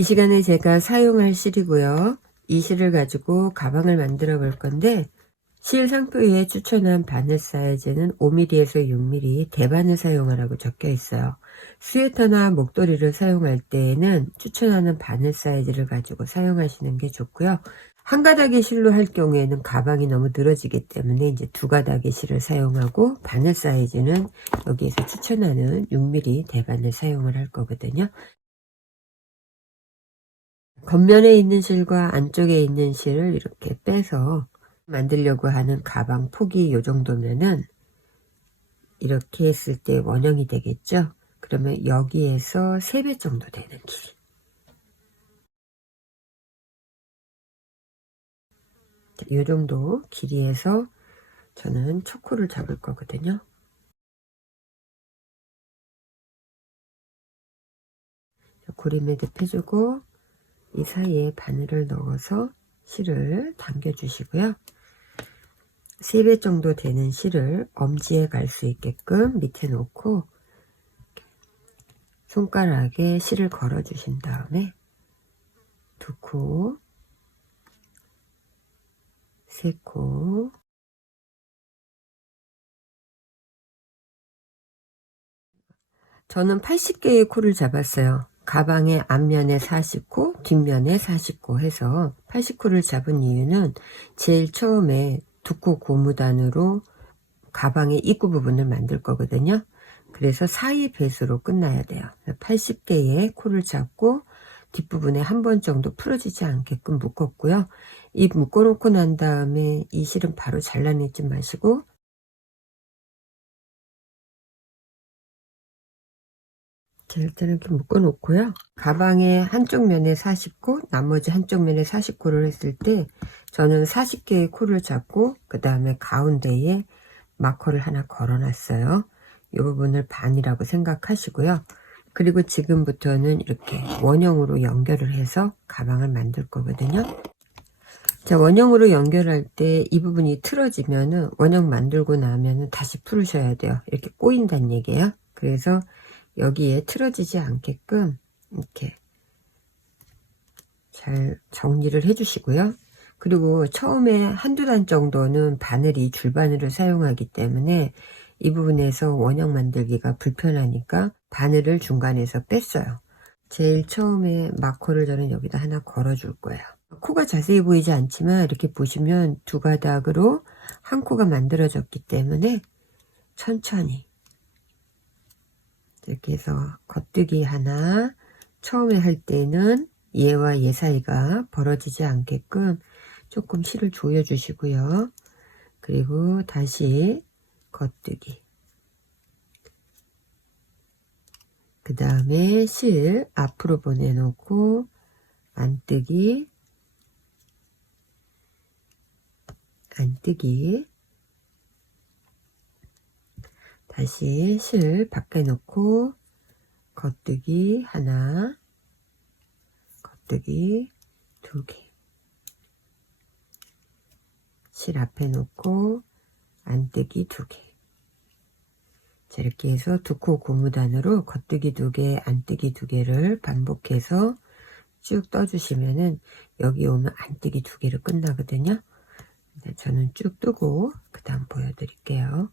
이 시간에 제가 사용할 실이고요. 이 실을 가지고 가방을 만들어 볼 건데, 실 상표에 추천한 바늘 사이즈는 5mm에서 6mm 대바늘 사용하라고 적혀 있어요. 스웨터나 목도리를 사용할 때에는 추천하는 바늘 사이즈를 가지고 사용하시는 게 좋고요. 한 가닥의 실로 할 경우에는 가방이 너무 늘어지기 때문에 이제 두 가닥의 실을 사용하고, 바늘 사이즈는 여기에서 추천하는 6mm 대바늘 사용을 할 거거든요. 겉면에 있는 실과 안쪽에 있는 실을 이렇게 빼서 만들려고 하는 가방 폭이 이 정도면은 이렇게 했을 때 원형이 되겠죠. 그러면 여기에서 3배 정도 되는 길이, 이 정도 길이에서 저는 초코를 잡을 거거든요. 고리 매듭 해주고 이 사이에 바늘을 넣어서 실을 당겨 주시고요. 3배 정도 되는 실을 엄지에 갈 수 있게끔 밑에 놓고 손가락에 실을 걸어 주신 다음에 2코, 3코, 저는 80개의 코를 잡았어요. 가방의 앞면에 40코, 뒷면에 40코 해서 80코를 잡은 이유는 제일 처음에 2코 고무단으로 가방의 입구 부분을 만들 거거든요. 그래서 사이 배수로 끝나야 돼요. 80개의 코를 잡고 뒷부분에 한 번 정도 풀어지지 않게끔 묶었고요. 이 묶어놓고 난 다음에 이 실은 바로 잘라내지 마시고 일단은 이렇게 묶어 놓고요. 가방의 한쪽 면에 40코, 나머지 한쪽 면에 40코를 했을 때 저는 40개의 코를 잡고 그 다음에 가운데에 마커를 하나 걸어 놨어요. 이 부분을 반이라고 생각하시고요. 그리고 지금부터는 이렇게 원형으로 연결을 해서 가방을 만들 거거든요. 자, 원형으로 연결할 때 이 부분이 틀어지면은 원형 만들고 나면은 다시 풀으셔야 돼요. 이렇게 꼬인다는 얘기예요. 그래서 여기에 틀어지지 않게끔 이렇게 잘 정리를 해 주시고요. 그리고 처음에 한두 단 정도는 바늘이 줄바늘을 사용하기 때문에 이 부분에서 원형 만들기가 불편하니까 바늘을 중간에서 뺐어요. 제일 처음에 마커를 저는 여기다 하나 걸어 줄 거예요. 코가 자세히 보이지 않지만 이렇게 보시면 두 가닥으로 한 코가 만들어졌기 때문에 천천히 이렇게 해서 겉뜨기 하나, 처음에 할 때는 얘와 얘 사이가 벌어지지 않게끔 조금 실을 조여 주시고요. 그리고 다시 겉뜨기, 그 다음에 실 앞으로 보내놓고 안뜨기, 안뜨기, 다시 실 밖에 놓고 겉뜨기 하나, 겉뜨기 2개, 실 앞에 놓고 안뜨기 2개. 자, 이렇게 해서 2코 고무단으로 겉뜨기 2개, 안뜨기 2개를 반복해서 쭉 떠주시면은 여기 오면 안뜨기 2개로 끝나거든요. 저는 쭉 뜨고 그 다음 보여드릴게요.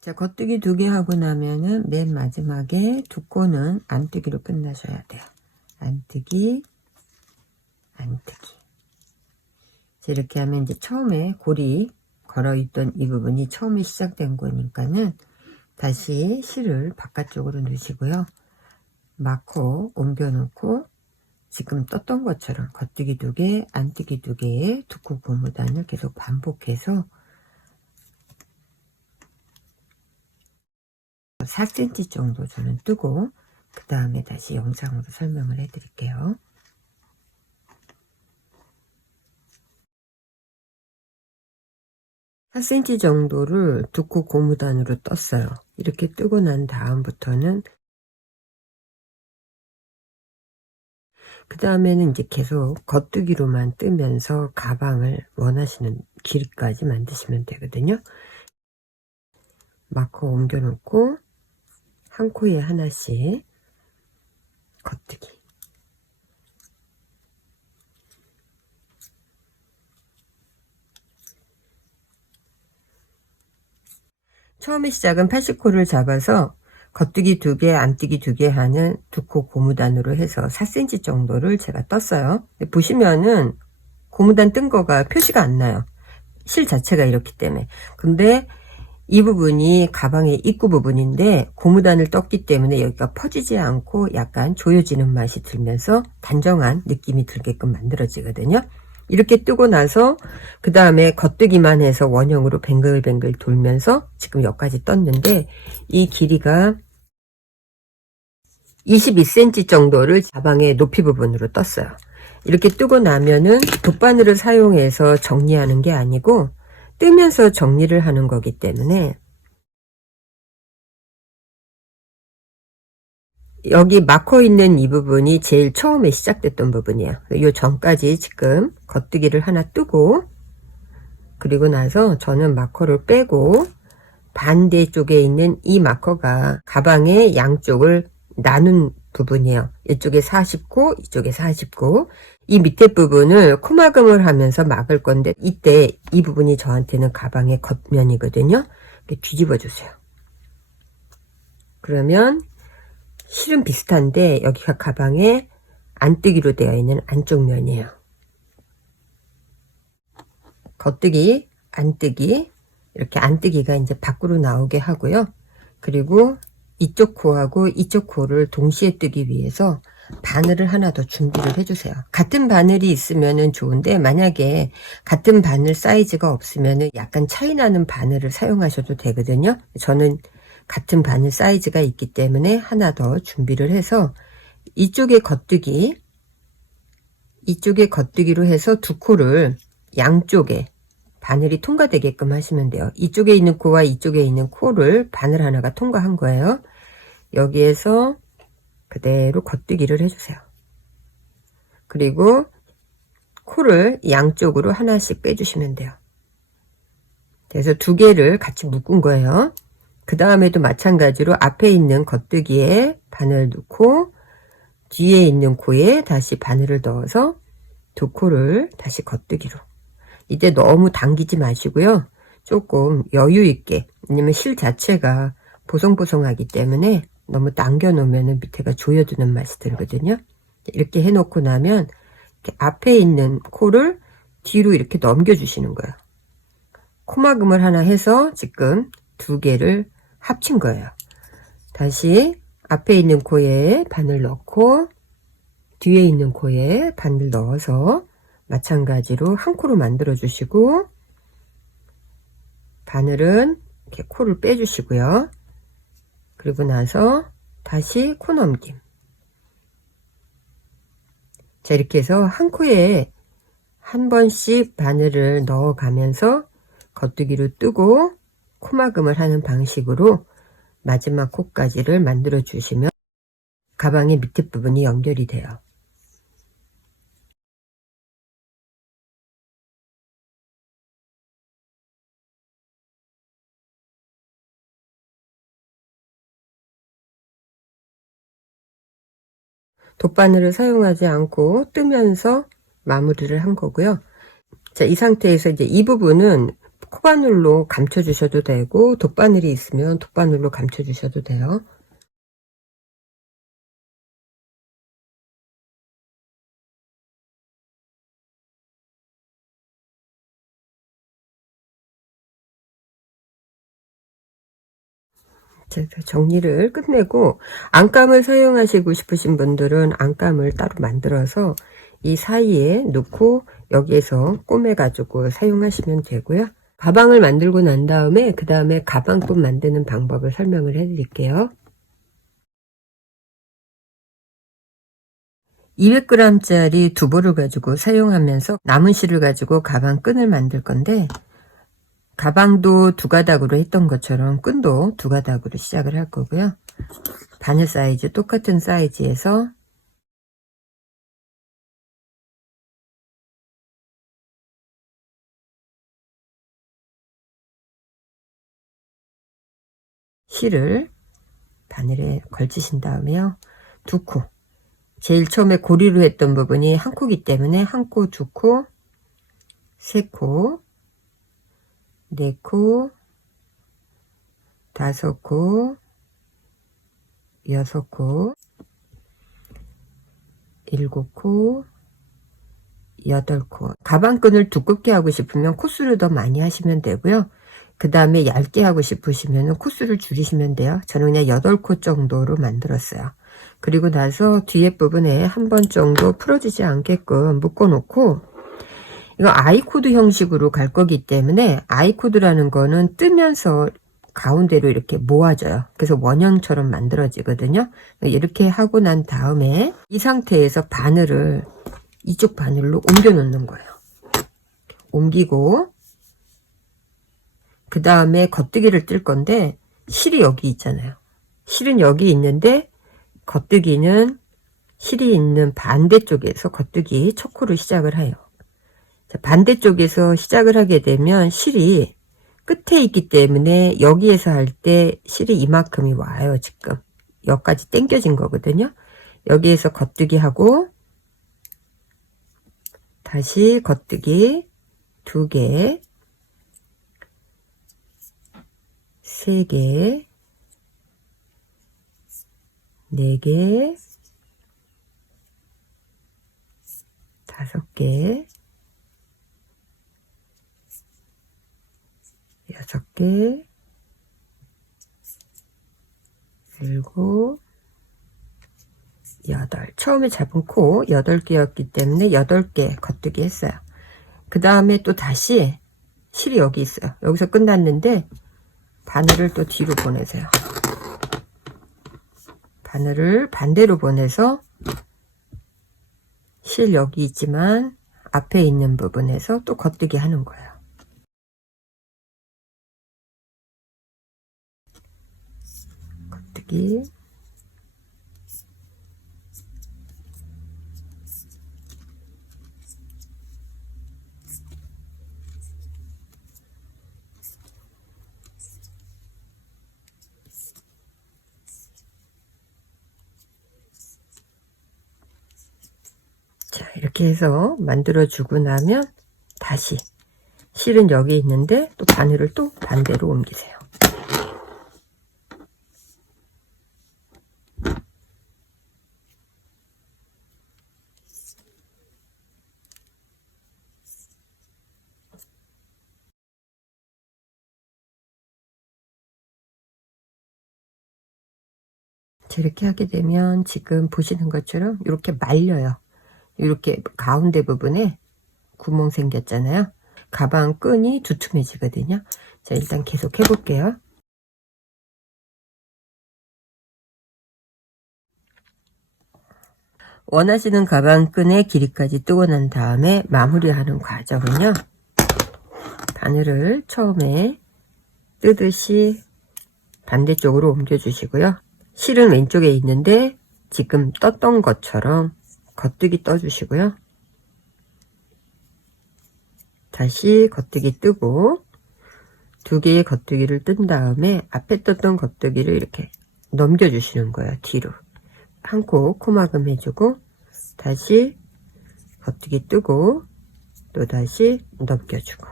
자, 겉뜨기 2개 하고 나면은 맨 마지막에 2코는 안뜨기로 끝나셔야 돼요. 안뜨기, 안뜨기. 자, 이렇게 하면 이제 처음에 고리 걸어있던 이 부분이 처음에 시작된 거니까는 다시 실을 바깥쪽으로 넣으시고요. 마커 옮겨 놓고 지금 떴던 것처럼 겉뜨기 2개, 안뜨기 2개의 2코 고무단을 계속 반복해서 4cm 정도 저는 뜨고 그 다음에 다시 영상으로 설명을 해 드릴게요. 4cm 정도를 두 코 고무단으로 떴어요. 이렇게 뜨고 난 다음부터는 그 다음에는 이제 계속 겉뜨기로만 뜨면서 가방을 원하시는 길이까지 만드시면 되거든요. 마커 옮겨 놓고 한 코에 하나씩 겉뜨기. 처음에 시작은 80코를 잡아서 겉뜨기 2개, 안뜨기 2개 하는 두 코 고무단으로 해서 4cm 정도를 제가 떴어요. 보시면은 고무단 뜬 거가 표시가 안 나요. 실 자체가 이렇기 때문에. 근데 이 부분이 가방의 입구 부분인데 고무단을 떴기 때문에 여기가 퍼지지 않고 약간 조여지는 맛이 들면서 단정한 느낌이 들게끔 만들어지거든요. 이렇게 뜨고 나서 그 다음에 겉뜨기만 해서 원형으로 뱅글뱅글 돌면서 지금 여기까지 떴는데 이 길이가 22cm 정도를 가방의 높이 부분으로 떴어요. 이렇게 뜨고 나면은 돗바늘을 사용해서 정리하는 게 아니고 뜨면서 정리를 하는 거기 때문에 여기 마커 있는 이 부분이 제일 처음에 시작됐던 부분이에요. 이 전까지 지금 겉뜨기를 하나 뜨고 그리고 나서 저는 마커를 빼고 반대쪽에 있는 이 마커가 가방의 양쪽을 나눈 부분이에요. 이쪽에 40코, 이쪽에 40코. 이 밑에 부분을 코막음을 하면서 막을 건데 이때 이 부분이 저한테는 가방의 겉면이거든요. 뒤집어 주세요. 그러면 실은 비슷한데 여기가 가방에 안뜨기로 되어 있는 안쪽 면이에요. 겉뜨기, 안뜨기, 이렇게 안뜨기가 이제 밖으로 나오게 하고요. 그리고 이쪽 코하고 이쪽 코를 동시에 뜨기 위해서 바늘을 하나 더 준비를 해주세요. 같은 바늘이 있으면 좋은데 만약에 같은 바늘 사이즈가 없으면 약간 차이 나는 바늘을 사용하셔도 되거든요. 저는 같은 바늘 사이즈가 있기 때문에 하나 더 준비를 해서 이쪽에 겉뜨기로 해서 두 코를 양쪽에 바늘이 통과되게끔 하시면 돼요. 이쪽에 있는 코와 이쪽에 있는 코를 바늘 하나가 통과한 거예요. 여기에서 그대로 겉뜨기를 해주세요. 그리고 코를 양쪽으로 하나씩 빼주시면 돼요. 그래서 두 개를 같이 묶은 거예요. 그 다음에도 마찬가지로 앞에 있는 겉뜨기에 바늘 넣고 뒤에 있는 코에 다시 바늘을 넣어서 두 코를 다시 겉뜨기로. 이때 너무 당기지 마시고요. 조금 여유 있게, 왜냐면 실 자체가 보송보송하기 때문에 너무 당겨 놓으면 밑에가 조여드는 맛이 들거든요. 이렇게 해 놓고 나면 이렇게 앞에 있는 코를 뒤로 이렇게 넘겨 주시는 거예요. 코막음을 하나 해서 지금 두 개를 합친 거예요. 다시 앞에 있는 코에 바늘 넣고 뒤에 있는 코에 바늘 넣어서 마찬가지로 한 코로 만들어 주시고 바늘은 이렇게 코를 빼 주시고요. 그리고 나서 다시 코 넘김. 자, 이렇게 해서 한 코에 한 번씩 바늘을 넣어 가면서 겉뜨기로 뜨고 코막음을 하는 방식으로 마지막 코까지를 만들어 주시면 가방의 밑에 부분이 연결이 돼요. 돗바늘을 사용하지 않고 뜨면서 마무리를 한 거고요. 자, 이 상태에서 이제 이 부분은 코바늘로 감춰 주셔도 되고 돗바늘이 있으면 돗바늘로 감춰 주셔도 돼요. 자, 정리를 끝내고 안감을 사용하시고 싶으신 분들은 안감을 따로 만들어서 이 사이에 넣고 여기에서 꼬매 가지고 사용하시면 되고요. 가방을 만들고 난 다음에 그 다음에 가방끈 만드는 방법을 설명을 해 드릴게요. 200g 짜리 두부를 가지고 사용하면서 남은 실을 가지고 가방끈을 만들 건데 가방도 두 가닥으로 했던 것처럼 끈도 두 가닥으로 시작을 할 거고요. 바늘 사이즈 똑같은 사이즈에서 실을 바늘에 걸치신 다음에요. 두 코. 제일 처음에 고리로 했던 부분이 한 코기 때문에 한 코, 두 코, 세 코, 네 코, 다섯 코, 여섯 코, 일곱 코, 여덟 코. 가방끈을 두껍게 하고 싶으면 코수를 더 많이 하시면 되고요. 그 다음에 얇게 하고 싶으시면 코수를 줄이시면 돼요. 저는 그냥 8코 정도로 만들었어요. 그리고 나서 뒤에 부분에 한 번 정도 풀어지지 않게끔 묶어 놓고, 이거 아이코드 형식으로 갈 거기 때문에 아이코드라는 거는 뜨면서 가운데로 이렇게 모아져요. 그래서 원형처럼 만들어지거든요. 이렇게 하고 난 다음에 이 상태에서 바늘을 이쪽 바늘로 옮겨 놓는 거예요. 옮기고 그 다음에 겉뜨기를 뜰 건데, 실이 여기 있잖아요. 실은 여기 있는데 겉뜨기는 실이 있는 반대쪽에서 겉뜨기 첫 코를 시작을 해요. 자, 반대쪽에서 시작을 하게 되면 실이 끝에 있기 때문에 여기에서 할 때 실이 이만큼이 와요. 지금 여기까지 당겨진 거거든요. 여기에서 겉뜨기 하고 다시 겉뜨기 2개, 3개, 4개, 5개, 6개, 7, 8. 처음에 잡은 코 8개였기 때문에 8개 겉뜨기 했어요. 그 다음에 또 다시 실이 여기 있어요. 여기서 끝났는데 바늘을 또 뒤로 보내세요. 바늘을 반대로 보내서 실 여기 있지만 앞에 있는 부분에서 또 겉뜨기 하는 거예요. 겉뜨기, 자, 이렇게 해서 만들어 주고 나면 다시 실은 여기 있는데 또 바늘을 또 반대로 옮기세요. 이렇게 하게 되면 지금 보시는 것처럼 이렇게 말려요. 이렇게 가운데 부분에 구멍 생겼잖아요. 가방 끈이 두툼해지거든요. 자, 일단 계속 해볼게요. 원하시는 가방 끈의 길이까지 뜨고 난 다음에 마무리하는 과정은요. 바늘을 처음에 뜨듯이 반대쪽으로 옮겨 주시고요. 실은 왼쪽에 있는데 지금 떴던 것처럼 겉뜨기 떠주시고요. 다시 겉뜨기 뜨고 2개의 겉뜨기를 뜬 다음에 앞에 떴던 겉뜨기를 이렇게 넘겨주시는 거예요. 뒤로 한 코 코막음 해주고 다시 겉뜨기 뜨고 또 다시 넘겨주고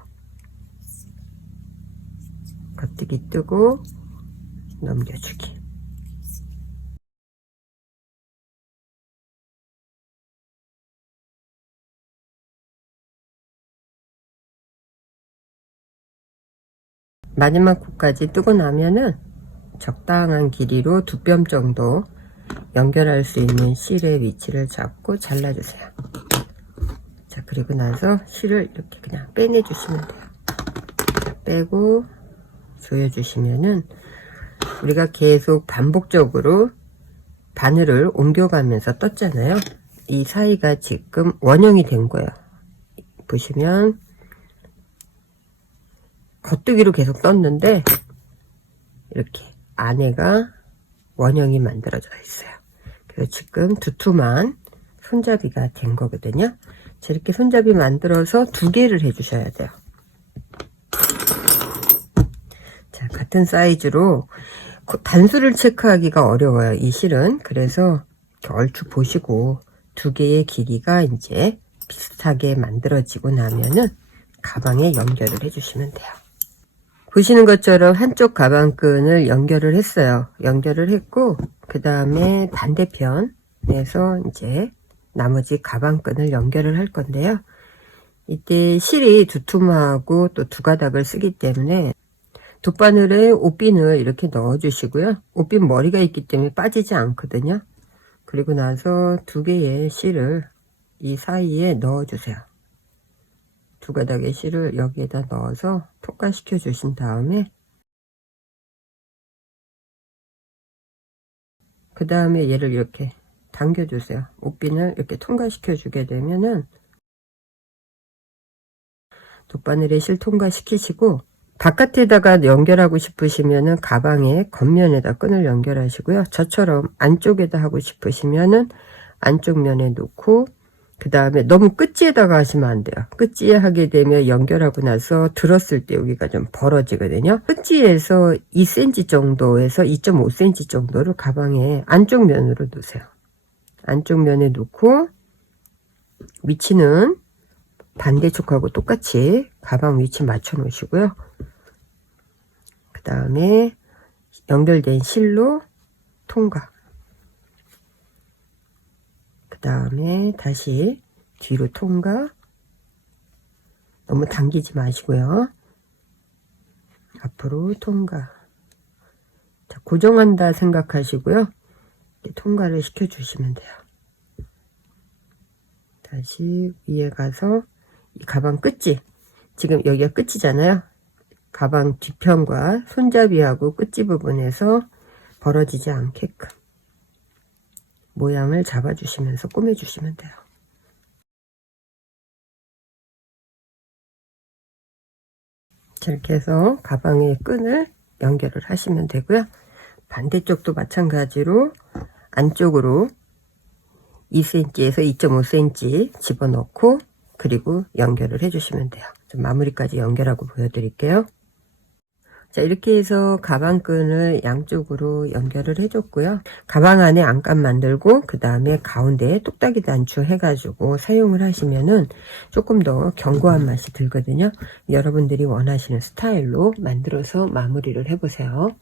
겉뜨기 뜨고 넘겨주기. 마지막 코까지 뜨고 나면은 적당한 길이로 2뼘 정도 연결할 수 있는 실의 위치를 잡고 잘라주세요. 자, 그리고 나서 실을 이렇게 그냥 빼내 주시면 돼요. 빼고 조여주시면은 우리가 계속 반복적으로 바늘을 옮겨가면서 떴잖아요. 이 사이가 지금 원형이 된 거예요. 보시면 겉뜨기로 계속 떴는데 이렇게 안에가 원형이 만들어져 있어요. 그래서 지금 두툼한 손잡이가 된 거거든요. 자, 이렇게 손잡이 만들어서 2개를 해주셔야 돼요. 자, 같은 사이즈로 단수를 체크하기가 어려워요, 이 실은. 그래서 얼추 보시고 2개의 길이가 이제 비슷하게 만들어지고 나면은 가방에 연결을 해주시면 돼요. 보시는 것처럼 한쪽 가방끈을 연결을 했어요. 연결을 했고, 그 다음에 반대편에서 이제 나머지 가방끈을 연결을 할 건데요. 이때 실이 두툼하고 또 2가닥을 쓰기 때문에 돗바늘에 옷핀을 이렇게 넣어 주시고요. 옷핀 머리가 있기 때문에 빠지지 않거든요. 그리고 나서 2개의 실을 이 사이에 넣어 주세요. 2가닥의 실을 여기에다 넣어서 통과시켜 주신 다음에 그 다음에 얘를 이렇게 당겨 주세요. 옷핀을 이렇게 통과시켜 주게 되면은 돗바늘에 실 통과시키시고, 바깥에다가 연결하고 싶으시면은 가방의 겉면에다 끈을 연결하시고요. 저처럼 안쪽에다 하고 싶으시면은 안쪽 면에 놓고, 그 다음에 너무 끝지에다가 하시면 안 돼요. 끝지에 하게 되면 연결하고 나서 들었을 때 여기가 좀 벌어지거든요. 끝지에서 2cm 정도에서 2.5cm 정도를 가방의 안쪽 면으로 놓으세요. 안쪽 면에 놓고 위치는 반대쪽하고 똑같이 가방 위치 맞춰 놓으시고요. 그 다음에 연결된 실로 통과. 그 다음에 다시 뒤로 통과. 너무 당기지 마시고요. 앞으로 통과. 자, 고정한다 생각하시고요. 통과를 시켜주시면 돼요. 다시 위에 가서 이 가방 끝지, 지금 여기가 끝이잖아요. 가방 뒤편과 손잡이하고 끝지 부분에서 벌어지지 않게끔 모양을 잡아주시면서 꼬매주시면 돼요. 이렇게 해서 가방의 끈을 연결을 하시면 되고요. 반대쪽도 마찬가지로 안쪽으로 2cm에서 2.5cm 집어넣고 그리고 연결을 해주시면 돼요. 좀 마무리까지 연결하고 보여드릴게요. 자, 이렇게 해서 가방끈을 양쪽으로 연결을 해줬고요. 가방 안에 안감 만들고 그 다음에 가운데에 똑딱이 단추 해가지고 사용을 하시면은 조금 더 견고한 맛이 들거든요. 여러분들이 원하시는 스타일로 만들어서 마무리를 해보세요.